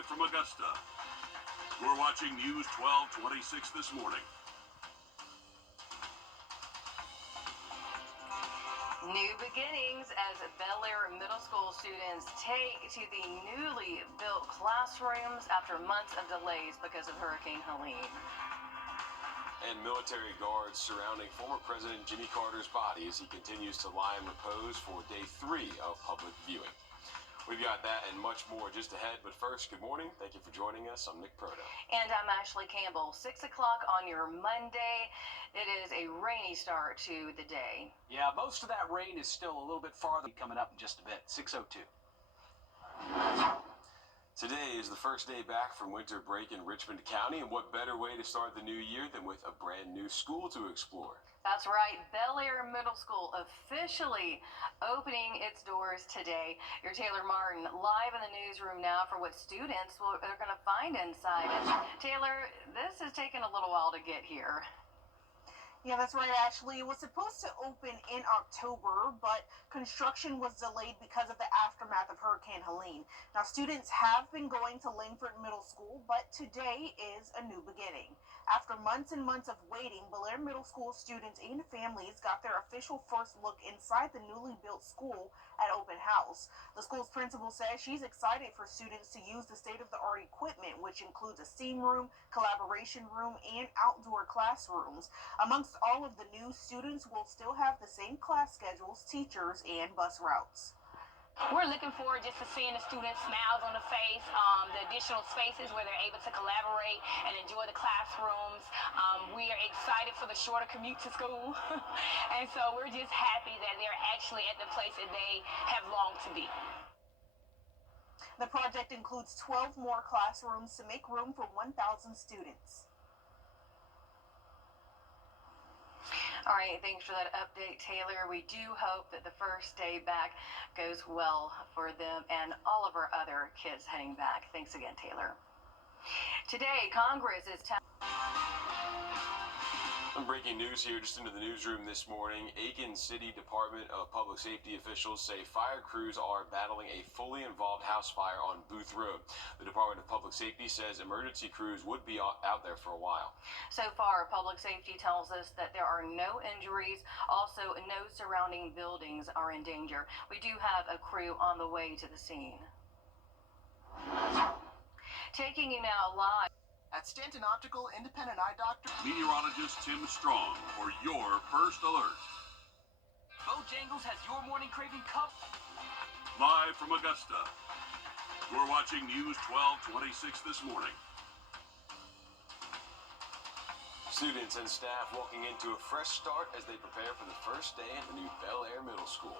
Live from Augusta, you're watching News 1226 this morning. New beginnings as Bel Air Middle School students take to the newly built classrooms after months of delays because of Hurricane Helene. And military guards surrounding former President Jimmy Carter's body as he continues to lie in repose for day 3 of public viewing. We've got that and much more just ahead, but first, good morning. Thank you for joining us. I'm Nick Proto. And I'm Ashley Campbell. 6 o'clock on your Monday. It is a rainy start to the day. Yeah, most of that rain is still a little bit farther coming up in just a bit. 6:02. Today is the first day back from winter break in Richmond County, and what better way to start the new year than with a brand new school to explore? That's right. Bel Air Middle School officially opening its doors today. Your Taylor Martin live in the newsroom now for what students are going to find inside. And Taylor, this has taken a little while to get here. Yeah, that's right, Ashley. It was supposed to open in October, but construction was delayed because of the aftermath of Hurricane Helene. Now, students have been going to Langford Middle School, but today is a new beginning. After months and months of waiting, Bel Air Middle School students and families got their official first look inside the newly built school at open house. The school's principal says she's excited for students to use the state-of-the-art equipment, which includes a steam room, collaboration room, and outdoor classrooms. Amongst all of the new students will still have the same class schedules, teachers, and bus routes. We're looking forward just to seeing the students' smiles on the face, the additional spaces where they're able to collaborate and enjoy the classrooms. We are excited for the shorter commute to school. And so we're just happy that they're actually at the place that they have longed to be. The project includes 12 more classrooms to make room for 1,000 students. All right, thanks for that update, Taylor. We do hope that the first day back goes well for them and all of our other kids heading back. Thanks again, Taylor. Today, Congress is Breaking news here just into the newsroom this morning. Aiken City Department of Public Safety officials say fire crews are battling a fully involved house fire on Booth Road. The Department of Public Safety says emergency crews would be out there for a while. So far, public safety tells us that there are no injuries. Also, no surrounding buildings are in danger. We do have a crew on the way to the scene. Taking you now live at Stanton Optical Independent Eye Doctor. Meteorologist Tim Strong for your first alert. Bojangles has your morning craving cup. Live from Augusta, you're watching News 1226 this morning. Students and staff walking into a fresh start as they prepare for the first day at the new Bel Air Middle School.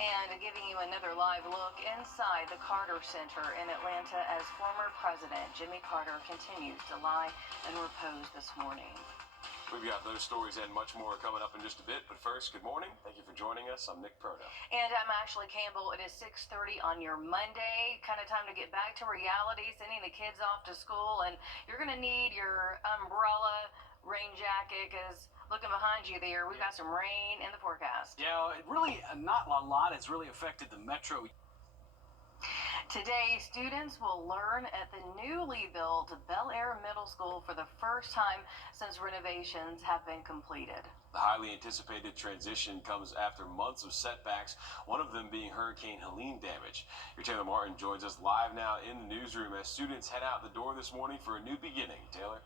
And giving you another live look inside the Carter Center in Atlanta as former President Jimmy Carter continues to lie in repose this morning. We've got those stories and much more coming up in just a bit, but first, good morning. Thank you for joining us. I'm Nick Proto. And I'm Ashley Campbell. It is 6:30 on your Monday. Kind of time to get back to reality, sending the kids off to school, and you're going to need your umbrella, rain jacket, because looking behind you there, we've got some rain in the forecast. Yeah, it really, not a lot. It's really affected the metro. Today, students will learn at the newly built Bel Air Middle School for the first time since renovations have been completed. The highly anticipated transition comes after months of setbacks, one of them being Hurricane Helene damage. Your Taylor Martin joins us live now in the newsroom as students head out the door this morning for a new beginning. Taylor?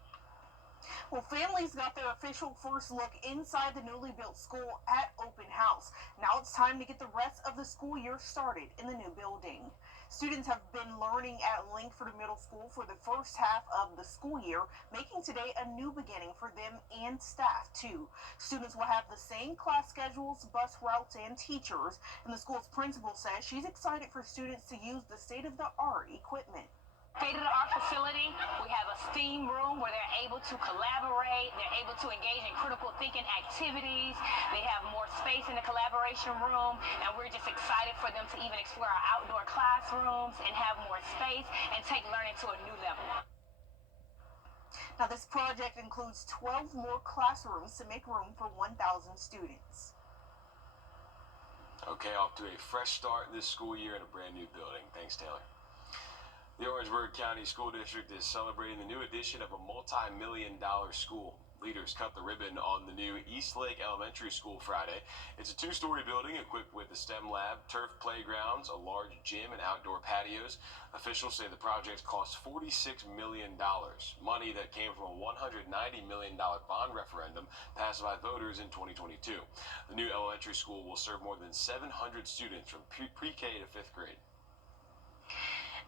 Well, families got their official first look inside the newly built school at open house. Now it's time to get the rest of the school year started in the new building. Students have been learning at Langford Middle School for the first half of the school year, making today a new beginning for them and staff too. Students will have the same class schedules, bus routes, and teachers, and the school's principal says she's excited for students to use the state-of-the-art equipment. State-of-the-art facility. We have a STEAM room where they're able to collaborate. They're able to engage in critical thinking activities. They have more space in the collaboration room, and we're just excited for them to even explore our outdoor classrooms and have more space and take learning to a new level. Now, this project includes 12 more classrooms to make room for 1,000 students. Okay, off to a fresh start this school year in a brand new building. Thanks, Taylor. The Orangeburg County School District is celebrating the new addition of a multi-million-dollar school. Leaders cut the ribbon on the new East Lake Elementary School Friday. It's a two-story building equipped with a STEM lab, turf playgrounds, a large gym, and outdoor patios. Officials say the project cost $46 million, money that came from a $190 million bond referendum passed by voters in 2022. The new elementary school will serve more than 700 students from pre-K to 5th grade.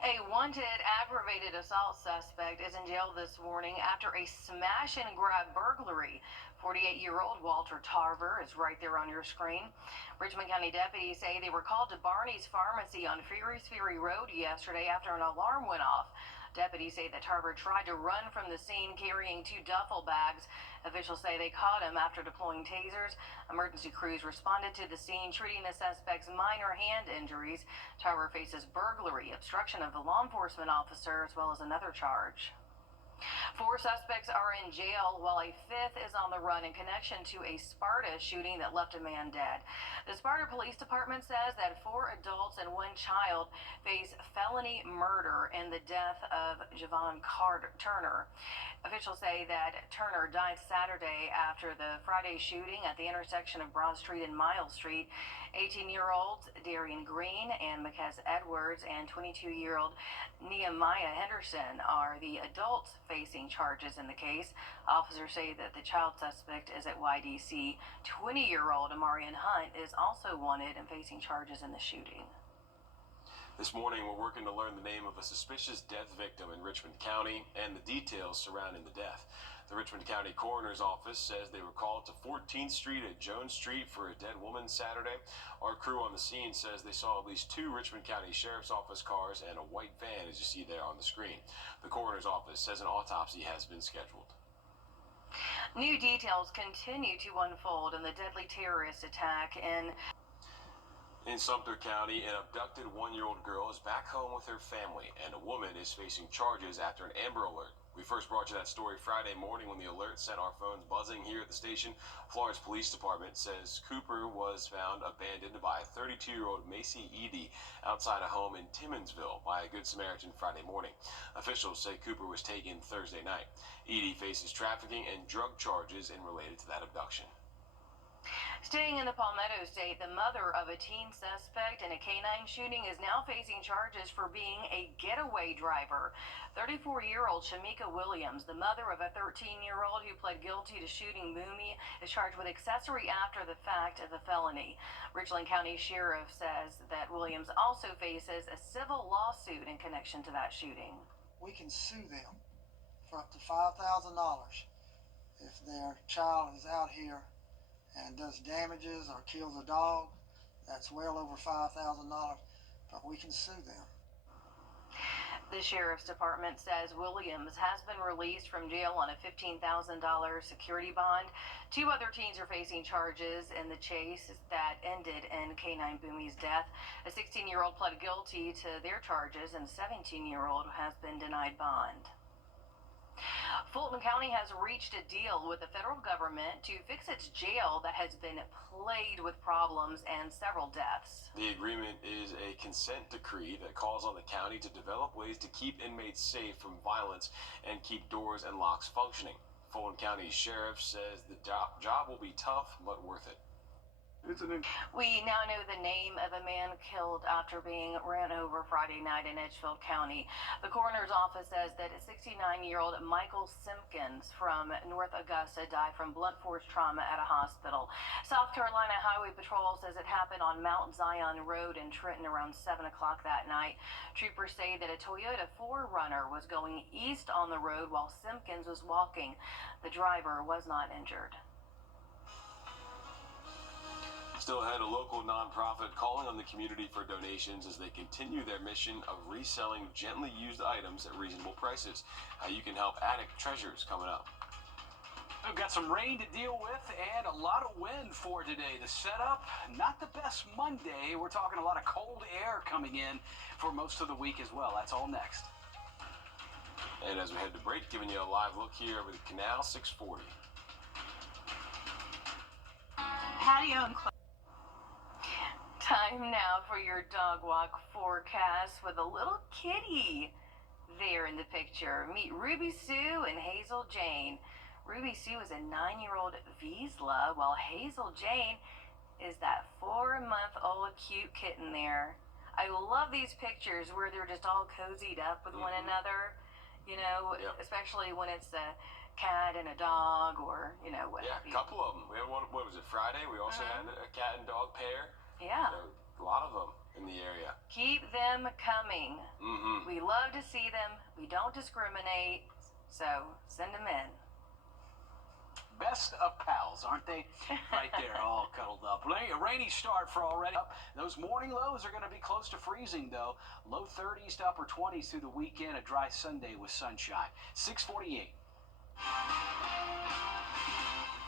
A wanted aggravated assault suspect is in jail this morning after a smash and grab burglary. 48-year-old Walter Tarver is right there on your screen. Richmond County deputies say they were called to Barney's Pharmacy on Ferries Ferry Road yesterday after an alarm went off. Deputies say that Tarver tried to run from the scene carrying 2 duffel bags. Officials say they caught him after deploying tasers. Emergency crews responded to the scene, treating the suspect's minor hand injuries. Tarver faces burglary, obstruction of the law enforcement officer, as well as another charge. 4 suspects are in jail while a 5th is on the run in connection to a Sparta shooting that left a man dead. The Sparta Police Department says that 4 adults and 1 child face felony murder in the death of Javon Turner. Officials say that Turner died Saturday after the Friday shooting at the intersection of Broad Street and Miles Street. 18-year-olds Darian Green and Mackenzie Edwards and 22-year-old Nehemiah Henderson are the adults facing charges in the case. Officers say that the child suspect is at YDC. 20-year-old Amarian Hunt is also wanted and facing charges in the shooting. This morning, we're working to learn the name of a suspicious death victim in Richmond County and the details surrounding the death. The Richmond County Coroner's Office says they were called to 14th Street at Jones Street for a dead woman Saturday. Our crew on the scene says they saw at least 2 Richmond County Sheriff's Office cars and a white van, as you see there on the screen. The Coroner's Office says an autopsy has been scheduled. New details continue to unfold in the deadly terrorist attack in Sumter County, an abducted 1-year-old girl is back home with her family, and a woman is facing charges after an Amber Alert. We first brought you that story Friday morning when the alert sent our phones buzzing here at the station. Florence Police Department says Cooper was found abandoned by a 32-year-old Macy Edie outside a home in Timmonsville by a Good Samaritan Friday morning. Officials say Cooper was taken Thursday night. Edie faces trafficking and drug charges related to that abduction. Staying in the Palmetto State, the mother of a teen suspect in a canine shooting is now facing charges for being a getaway driver. 34-year-old Shamika Williams, the mother of a 13-year-old who pled guilty to shooting Mumi, is charged with accessory after the fact of a felony. Richland County Sheriff says that Williams also faces a civil lawsuit in connection to that shooting. We can sue them for up to $5,000 if their child is out here and does damages or kills a dog. That's well over $5,000, but we can sue them. The Sheriff's Department says Williams has been released from jail on a $15,000 security bond. 2 other teens are facing charges in the chase that ended in K9 Boomy's death. A 16-year-old pled guilty to their charges, and a 17-year-old has been denied bond. Fulton County has reached a deal with the federal government to fix its jail that has been plagued with problems and several deaths. The agreement is a consent decree that calls on the county to develop ways to keep inmates safe from violence and keep doors and locks functioning. Fulton County Sheriff says the job will be tough, but worth it. We now know the name of a man killed after being ran over Friday night in Edgefield County. The coroner's office says that 69-year-old Michael Simpkins from North Augusta died from blunt force trauma at a hospital. South Carolina Highway Patrol says it happened on Mount Zion Road in Trenton around 7 o'clock that night. Troopers say that a Toyota 4Runner was going east on the road while Simpkins was walking. The driver was not injured. Still ahead, a local nonprofit calling on the community for donations as they continue their mission of reselling gently used items at reasonable prices. How you can help addict treasures coming up. We've got some rain to deal with and a lot of wind for today. The setup, not the best Monday. We're talking a lot of cold air coming in for most of the week as well. That's all next. And as we head to break, giving you a live look here over the Canal 640. Patio and Time now for your dog walk forecast with a little kitty. there in the picture. Meet Ruby Sue and Hazel Jane. Ruby Sue is a 9-year-old Vizsla, while Hazel Jane is that 4-month-old cute kitten there. I love these pictures where they're just all cozied up with one another, you know, especially when it's a cat and a dog, or, you know, what have a you. couple of them. We had one, what was it, Friday? We also had a cat and dog pair. Yeah. So, a lot of them in the area. Keep them coming. We love to see them. We don't discriminate, so send them in. Best of pals, aren't they? Right there, all cuddled up. A rainy start for already. Those morning lows are going to be close to freezing, though. Low 30s to upper 20s through the weekend. A dry Sunday with sunshine. 6:48.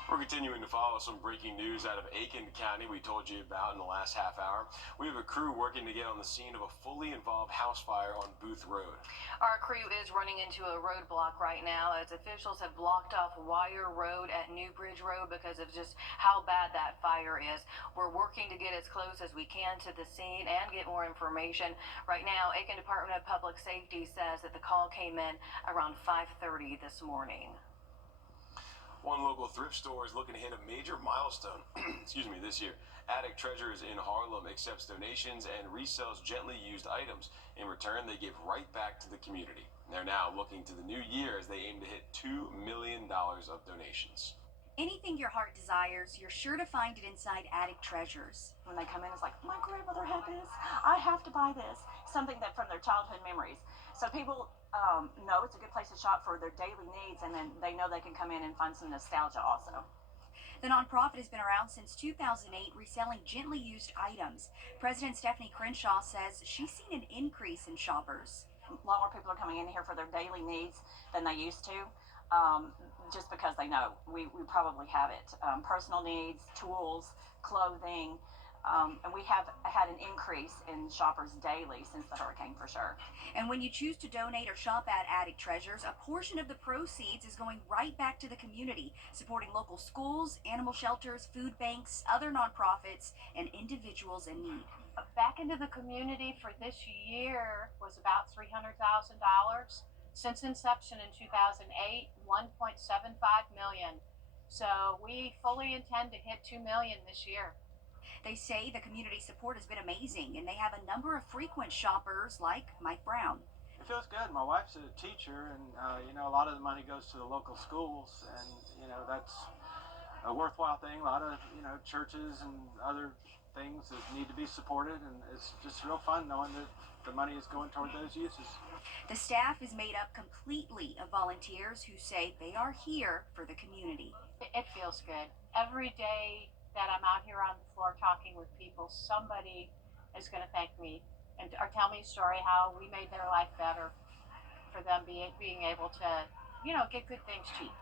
We're continuing to follow some breaking news out of Aiken County we told you about in the last half hour. We have a crew working to get on the scene of a fully involved house fire on Booth Road. Our crew is running into a roadblock right now as officials have blocked off Wire Road at New Bridge Road because of just how bad that fire is. We're working to get as close as we can to the scene and get more information. Right now, Aiken Department of Public Safety says that the call came in around 5:30 this morning. One local thrift store is looking to hit a major milestone this year. Attic Treasures in Harlem accepts donations and resells gently used items. In return, they give right back to the community. They're now looking to the new year as they aim to hit $2 million of donations. Anything your heart desires, you're sure to find it inside Attic Treasures. When they come in, it's like, my grandmother had this. I have to buy this. Something that from their childhood memories. So people know it's a good place to shop for their daily needs, and then they know they can come in and find some nostalgia also. The nonprofit has been around since 2008, reselling gently used items. President Stephanie Crenshaw says she's seen an increase in shoppers. A lot more people are coming in here for their daily needs than they used to, just because they know we probably have it. Personal needs, tools, clothing, and we have had an increase in shoppers daily since the hurricane for sure. And when you choose to donate or shop at Attic Treasures, a portion of the proceeds is going right back to the community, supporting local schools, animal shelters, food banks, other nonprofits, and individuals in need. Back into the community for this year was about $300,000. Since inception in 2008, 1.75 million. So we fully intend to hit 2 million this year. They say the community support has been amazing, and they have a number of frequent shoppers like Mike Brown. It feels good. My wife's a teacher, and a lot of the money goes to the local schools, and that's a worthwhile thing. A lot of churches and other things that need to be supported, and it's just real fun knowing that the money is going toward those uses. The staff is made up completely of volunteers who say they are here for the community. It feels good. Every day that I'm out here on the floor talking with people, somebody is going to thank me or tell me a story how we made their life better for them being able to, get good things cheap.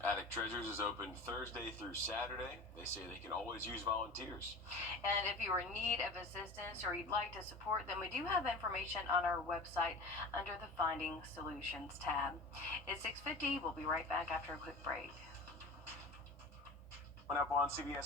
Attic Treasures is open Thursday through Saturday. They say they can always use volunteers. And if you are in need of assistance or you'd like to support them, we do have information on our website under the Finding Solutions tab. It's 6:50. We'll be right back after a quick break. Up on CBS